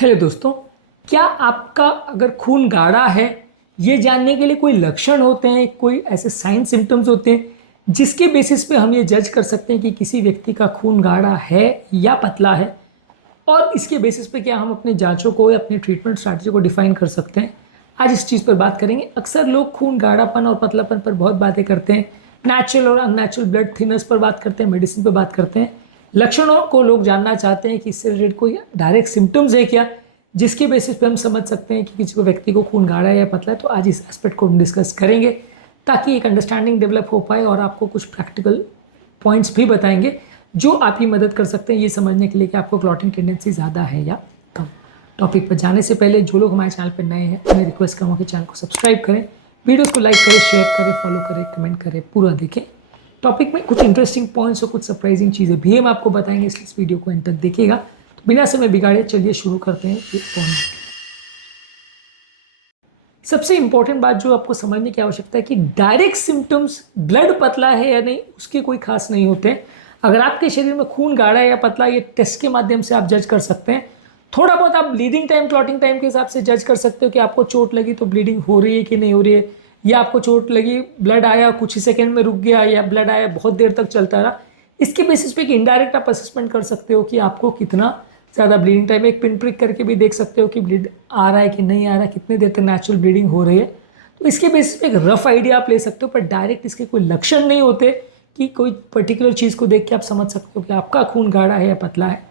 Hello दोस्तों, क्या आपका अगर खून गाढ़ा है ये जानने के लिए कोई लक्षण होते हैं, कोई ऐसे साइन सिम्टम्स होते हैं जिसके बेसिस पे हम ये जज कर सकते हैं कि किसी व्यक्ति का खून गाढ़ा है या पतला है, और इसके बेसिस पे क्या हम अपनी जांचों को या अपनी ट्रीटमेंट स्ट्रैटेजी को डिफाइन कर सकते हैं। आज इस चीज़ पर बात करेंगे। अक्सर लोग खून गाढ़ापन और पतलापन पर बहुत बातें करते हैं, नेचुरल और अननेचुरल ब्लड थिनर्स पर बात करते हैं, मेडिसिन पर बात करते हैं। लक्षणों को लोग जानना चाहते हैं कि इससे रिलेटेड कोई डायरेक्ट सिम्टम्स है क्या, जिसके बेसिस पे हम समझ सकते हैं कि किसी को व्यक्ति को खून गाढ़ा है या पतला है। तो आज इस एस्पेक्ट को हम डिस्कस करेंगे ताकि एक अंडरस्टैंडिंग डेवलप हो पाए, और आपको कुछ प्रैक्टिकल पॉइंट्स भी बताएंगे जो आपकी मदद कर सकते हैं ये समझने के लिए कि आपको क्लॉटिंग टेंडेंसी ज़्यादा है या कम। टॉपिक पर जाने से पहले जो लोग हमारे चैनल पर नए हैं मैं रिक्वेस्ट करूँगा कि चैनल को सब्सक्राइब करें, वीडियोस को लाइक करें, शेयर करें, फॉलो करें, कमेंट करें, पूरा देखें। टॉपिक में कुछ इंटरेस्टिंग पॉइंट्स और कुछ सरप्राइजिंग चीज़ें भी हम आपको बताएंगे, इसलिए इस वीडियो को एंड तक देखिएगा। तो बिना समय बिगाड़े चलिए शुरू करते हैं ये पॉइंट। सबसे इंपॉर्टेंट बात जो आपको समझने की आवश्यकता है कि डायरेक्ट सिम्टम्स ब्लड पतला है या नहीं उसके कोई खास नहीं होते हैं। अगर आपके शरीर में खून गाढ़ा है या पतला, ये टेस्ट के माध्यम से आप जज कर सकते हैं। थोड़ा बहुत आप ब्लीडिंग टाइम, क्लॉटिंग टाइम के हिसाब से जज कर सकते हो कि आपको चोट लगी तो ब्लीडिंग हो रही है कि नहीं हो रही है, या आपको चोट लगी, ब्लड आया कुछ ही सेकंड में रुक गया, या ब्लड आया बहुत देर तक चलता रहा। इसके बेसिस पे एक इनडायरेक्ट आप असेसमेंट कर सकते हो कि आपको कितना ज़्यादा ब्लीडिंग टाइम, एक पिन प्रिक करके भी देख सकते हो कि ब्लीड आ रहा है कि नहीं आ रहा है, कितने देर तक नेचुरल ब्लीडिंग हो रही है। तो इसके बेसिस पे एक रफ आइडिया आप ले सकते हो, पर डायरेक्ट इसके कोई लक्षण नहीं होते कि कोई पर्टिकुलर चीज़ को देख के आप समझ सकते हो कि आपका खून गाढ़ा है या पतला है।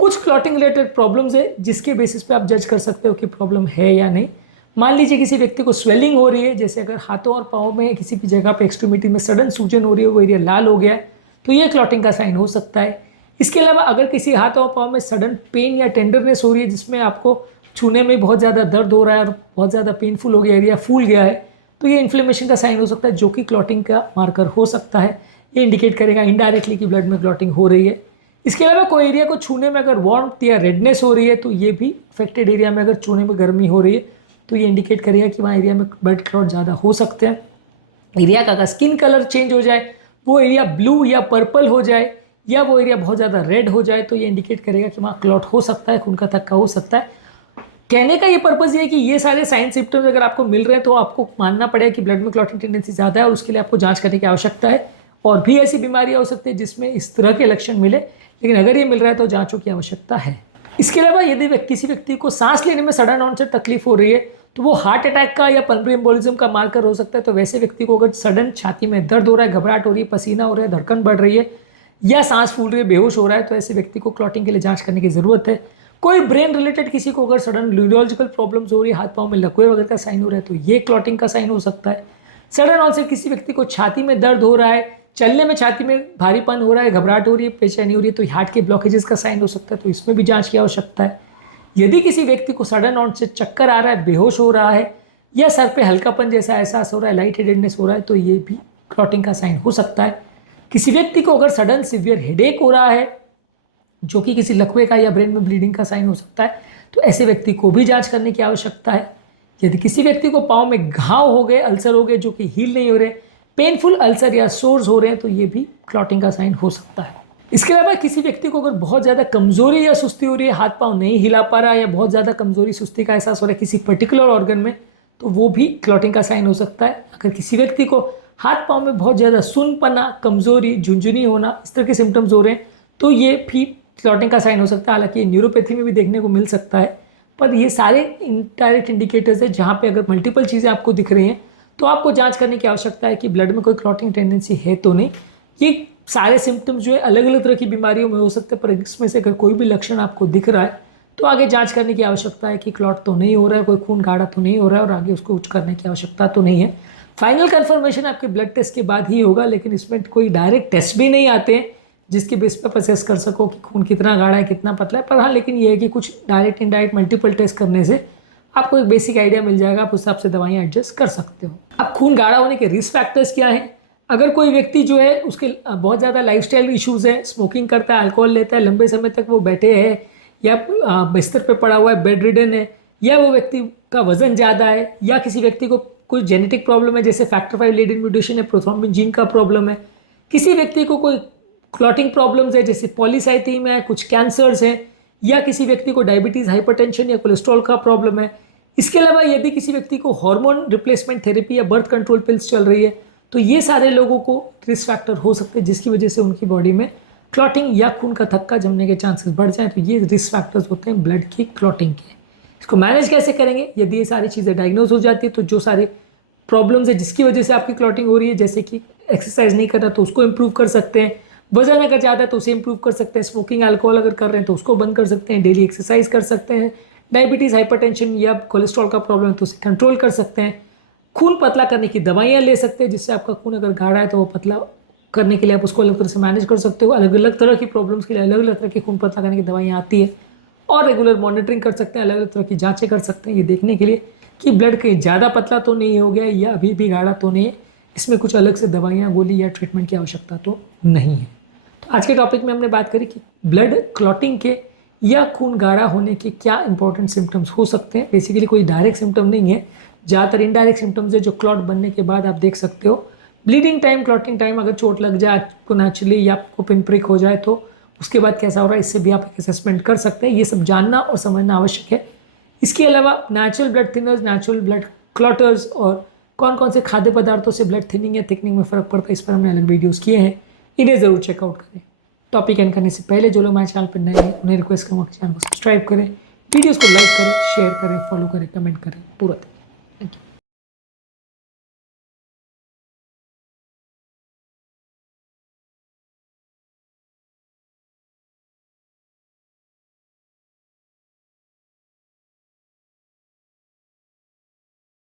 कुछ क्लॉटिंग रिलेटेड प्रॉब्लम्स है जिसके बेसिस पे आप जज कर सकते हो कि प्रॉब्लम है या नहीं। मान लीजिए किसी व्यक्ति को स्वेलिंग हो रही है, जैसे अगर हाथों और पाँव में किसी भी जगह पे एक्सट्रीमिटी में सडन सूजन हो रही है, वो एरिया लाल हो गया है, तो ये क्लॉटिंग का साइन हो सकता है। इसके अलावा अगर किसी हाथ और पाँव में सडन पेन या टेंडरनेस हो रही है, जिसमें आपको छूने में बहुत ज़्यादा दर्द हो रहा है और बहुत ज़्यादा पेनफुल हो गया, एरिया फूल गया है, तो ये इन्फ्लेमेशन का साइन हो सकता है, जो कि क्लॉटिंग का मार्कर हो सकता है। ये इंडिकेट करेगा इनडायरेक्टली कि ब्लड में क्लॉटिंग हो रही है। इसके अलावा कोई एरिया को छूने में अगर वार्मथ या रेडनेस हो रही है, तो ये भी अफेक्टेड एरिया में अगर छूने में गर्मी हो रही है, तो ये इंडिकेट करेगा कि वहाँ एरिया में ब्लड क्लॉट ज़्यादा हो सकते हैं। एरिया का अगर स्किन कलर चेंज हो जाए, वो एरिया ब्लू या पर्पल हो जाए, या वो एरिया बहुत ज़्यादा रेड हो जाए, तो ये इंडिकेट करेगा कि वहाँ क्लॉट हो सकता है, खून का थक्का हो सकता है। कहने का ये पर्पज़ ये है कि ये सारे साइन सिम्टम्स अगर आपको मिल रहे हैं तो आपको मानना पड़ेगा कि ब्लड में क्लॉटिंग टेंडेंसी ज़्यादा है, और उसके लिए आपको जांच करने की आवश्यकता है। और भी ऐसी बीमारियां हो सकती है जिसमें इस तरह के लक्षण मिले, लेकिन अगर ये मिल रहा है तो जांचों की आवश्यकता है। इसके अलावा यदि किसी व्यक्ति को सांस लेने में सडन ऑनसेट तकलीफ हो रही है, तो वो हार्ट अटैक का या पल्मोनरी एम्बोलिज्म का मार्कर हो सकता है। तो वैसे व्यक्ति को अगर सडन छाती में दर्द हो रहा है, घबराहट हो रही है, पसीना हो रहा है, धड़कन बढ़ रही है, या सांस फूल रही है, बेहोश हो रहा है, तो ऐसे व्यक्ति को क्लॉटिंग के लिए जांच करने की जरूरत है। कोई ब्रेन रिलेटेड किसी को अगर सडन न्यूरोलॉजिकल प्रॉब्लम्स हो रही है, हाथ पाँव में लकवे वगैरह का साइन हो रहा है, तो ये क्लॉटिंग का साइन हो सकता है। सडन ऑनसेट किसी व्यक्ति को छाती में दर्द हो रहा है, चलने में छाती में भारीपन हो रहा है, घबराहट हो रही है, बेचैनी हो रही है, तो हार्ट के ब्लॉकेजेस का साइन हो सकता है, तो इसमें भी जांच की आवश्यकता है। यदि किसी व्यक्ति को सडन ऑनसेट चक्कर आ रहा है, बेहोश हो रहा है, या सर पे हल्कापन जैसा एहसास हो रहा है, लाइट हेडेडनेस हो रहा है, तो ये भी क्लॉटिंग का साइन हो सकता है। किसी व्यक्ति को अगर सडन सिवियर हेडेक हो रहा है, जो कि किसी लकवे का या ब्रेन में ब्लीडिंग का साइन हो सकता है, तो ऐसे व्यक्ति को भी जांच करने की आवश्यकता है। यदि किसी व्यक्ति को पाँव में घाव हो गए, अल्सर हो गए जो कि हील नहीं हो रहे, पेनफुल अल्सर या सोर्स हो रहे हैं, तो ये भी क्लॉटिंग का साइन हो सकता है। इसके अलावा किसी व्यक्ति को अगर बहुत ज़्यादा कमजोरी या सुस्ती हो रही है, हाथ पाँव नहीं हिला पा रहा है, या बहुत ज़्यादा कमजोरी सुस्ती का एहसास हो रहा है किसी पर्टिकुलर ऑर्गन में, तो वो भी क्लॉटिंग का साइन हो सकता है। अगर किसी व्यक्ति को हाथ पाँव में बहुत ज़्यादा सुनपना, कमजोरी, झुंझुनी होना, इस तरह के सिम्टम्स हो रहे हैं, तो ये भी क्लॉटिंग का साइन हो सकता है। हालांकि ये न्यूरोपैथी में भी देखने को मिल सकता है, पर ये सारे इनडायरेक्ट इंडिकेटर्स है जहाँ पे अगर मल्टीपल चीज़ें आपको दिख रही हैं तो आपको जांच करने की आवश्यकता है कि ब्लड में कोई क्लॉटिंग टेंडेंसी है तो नहीं। ये सारे सिम्टम्स जो है अलग अलग तरह की बीमारियों में हो सकते हैं, पर इसमें से अगर कोई भी लक्षण आपको दिख रहा है तो आगे जांच करने की आवश्यकता है कि क्लॉट तो नहीं हो रहा है, कोई खून गाढ़ा तो नहीं हो रहा है, और आगे उसको कुछ करने की आवश्यकता तो नहीं है। फाइनल कन्फर्मेशन आपके ब्लड टेस्ट के बाद ही होगा, लेकिन इसमें कोई डायरेक्ट टेस्ट भी नहीं आते हैं जिसके बेस पर असेस कर सको कि खून कितना गाढ़ा है, कितना पतला है। पर हाँ, लेकिन ये है कि कुछ डायरेक्ट इनडायरेक्ट मल्टीपल टेस्ट करने से आपको एक बेसिक आइडिया मिल जाएगा, आप उस हिसाब से दवाइयाँ एडजस्ट कर सकते हो। अब खून गाढ़ा होने के रिस्क फैक्टर्स क्या हैं? अगर कोई व्यक्ति जो है उसके बहुत ज़्यादा लाइफस्टाइल इश्यूज़ हैं, स्मोकिंग करता है, अल्कोहल लेता है, लंबे समय तक वो बैठे हैं, या बिस्तर पे पड़ा हुआ है, बेड रिडन है, या वो व्यक्ति का वजन ज़्यादा है, या किसी व्यक्ति को कोई जेनेटिक प्रॉब्लम है जैसे फैक्टर 5 लीडिंग म्यूटेशन है, प्रोथ्रोम्बिन जीन का प्रॉब्लम है, किसी व्यक्ति को कोई क्लॉटिंग प्रॉब्लम्स है जैसे पॉलीसाइथीमिया है, कुछ कैंसर्स हैं, या किसी व्यक्ति को डायबिटीज़, हाइपरटेंशन या कोलेस्ट्रॉल का प्रॉब्लम है। इसके अलावा यदि किसी व्यक्ति को हार्मोन रिप्लेसमेंट थेरेपी या बर्थ कंट्रोल पिल्स चल रही है, तो ये सारे लोगों को रिस्क फैक्टर हो सकते हैं, जिसकी वजह से उनकी बॉडी में क्लॉटिंग या खून का थक्का जमने के चांसेस बढ़ जाए। तो ये रिस्क फैक्टर्स होते हैं ब्लड की क्लॉटिंग के। इसको मैनेज कैसे करेंगे? यदि ये सारी चीज़ें डायग्नोज हो जाती है तो जो सारे प्रॉब्लम्स है जिसकी वजह से आपकी क्लॉटिंग हो रही है, जैसे कि एक्सरसाइज नहीं कर रहा तो उसको इम्प्रूव कर सकते हैं, वजन अगर ज़्यादा है तो उसे इम्प्रूव कर सकते हैं, स्मोकिंग अल्कोहल अगर कर रहे हैं तो उसको बंद कर सकते हैं, डेली एक्सरसाइज कर सकते हैं, डायबिटीज़, हाइपरटेंशन या कोलेस्ट्रॉल का प्रॉब्लम है तो उसे कंट्रोल कर सकते हैं, खून पतला करने की दवाइयाँ ले सकते हैं जिससे आपका खून अगर गाढ़ा है तो वो पतला करने के लिए आप उसको अलग तरह से मैनेज कर सकते हो। अलग अलग तरह की प्रॉब्लम्स के लिए अलग अलग तरह की खून पतला करने की दवाइयाँ आती है, और रेगुलर मॉनिटरिंग कर सकते हैं, अलग अलग तरह की जाँचें कर सकते हैं ये देखने के लिए कि ब्लड कहीं ज़्यादा पतला तो नहीं हो गया या अभी भी गाढ़ा तो नहीं है, इसमें कुछ अलग से दवाइयाँ, गोली या ट्रीटमेंट की आवश्यकता तो नहीं है। तो आज के टॉपिक में हमने बात करी कि ब्लड क्लॉटिंग के या खून गाढ़ा होने के क्या इंपॉर्टेंट सिम्टम्स हो सकते हैं। बेसिकली कोई डायरेक्ट सिम्टम नहीं है, ज़्यादातर इनडायरेक्ट सिम्टम्स है जो क्लॉट बनने के बाद आप देख सकते हो। ब्लीडिंग टाइम, क्लॉटिंग टाइम, अगर चोट लग जाए आपको नेचुरली या आपको पिन प्रिक हो जाए तो उसके बाद कैसा हो रहा है, इससे भी आप असेसमेंट कर सकते हैं। ये सब जानना और समझना आवश्यक है। इसके अलावा natural blood thinners, natural blood clotters और कौन कौन से खाद्य पदार्थों से ब्लड थिनिंग या थिकनिंग में फ़र्क पड़ता है, इस पर हमने अलग वीडियोस किए हैं, इन्हें ज़रूर चेकआउट करें। टॉपिक एंड करने से पहले जो लोग हमारे चैनल पर नए हैं उन्हें रिक्वेस्ट करूँगा कि चैनल को सब्सक्राइब करें, वीडियोज़ को लाइक करें, शेयर करें, फॉलो करें, कमेंट करें। पूरा